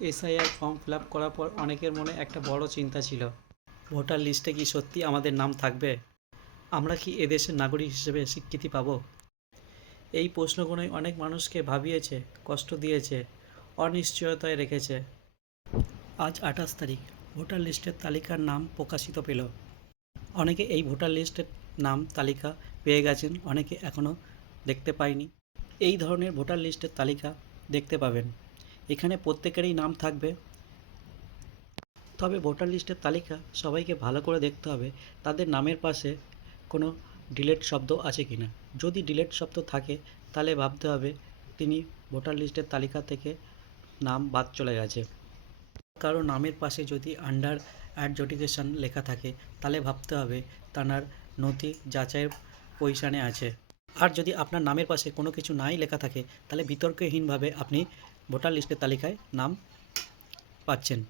SIR form fill up করার পর অনেকের মনে একটা বড় চিন্তা ছিল, ভোটার লিস্টে কি সত্যি আমাদের নাম থাকবে? আমরা কি এদেশের নাগরিক হিসেবে স্বীকৃতি পাব? এই প্রশ্নগুলোই অনেক মানুষকে ভাবিয়েছে, কষ্ট দিয়েছে, অনিশ্চয়তায় রেখেছে। আজ 28 তারিখ, ভোটার লিস্টের তালিকার নাম প্রকাশিত পেল। অনেকে এই ভোটার লিস্টের নাম তালিকা পেয়ে গেছেন, অনেকে এখনও দেখতে পায়নি। এই ধরনের ভোটার লিস্টের তালিকা দেখতে পাবেন। এখানে প্রত্যেকেরই নাম থাকবে। তবে ভোটার লিস্টের তালিকা সবাইকে ভালো করে দেখতে হবে তাদের নামের পাশে কোনো ডিলেট শব্দ আছে কি না। যদি ডিলেট শব্দ থাকে তাহলে ভাবতে হবে তিনি ভোটার লিস্টের তালিকা থেকে নাম বাদ চলে গেছে। কারো নামের পাশে যদি আন্ডার অ্যাডজুডিকেশন লেখা থাকে তাহলে ভাবতে হবে তার নথি যাচাইয়ের পজিশানে আছে। আর যদি আপনার নামের পাশে কোনো কিছু নাই লেখা থাকে তাহলে বিতর্কহীনভাবে আপনি ভোটার লিস্টের তালিকায় নাম পাচ্ছেন।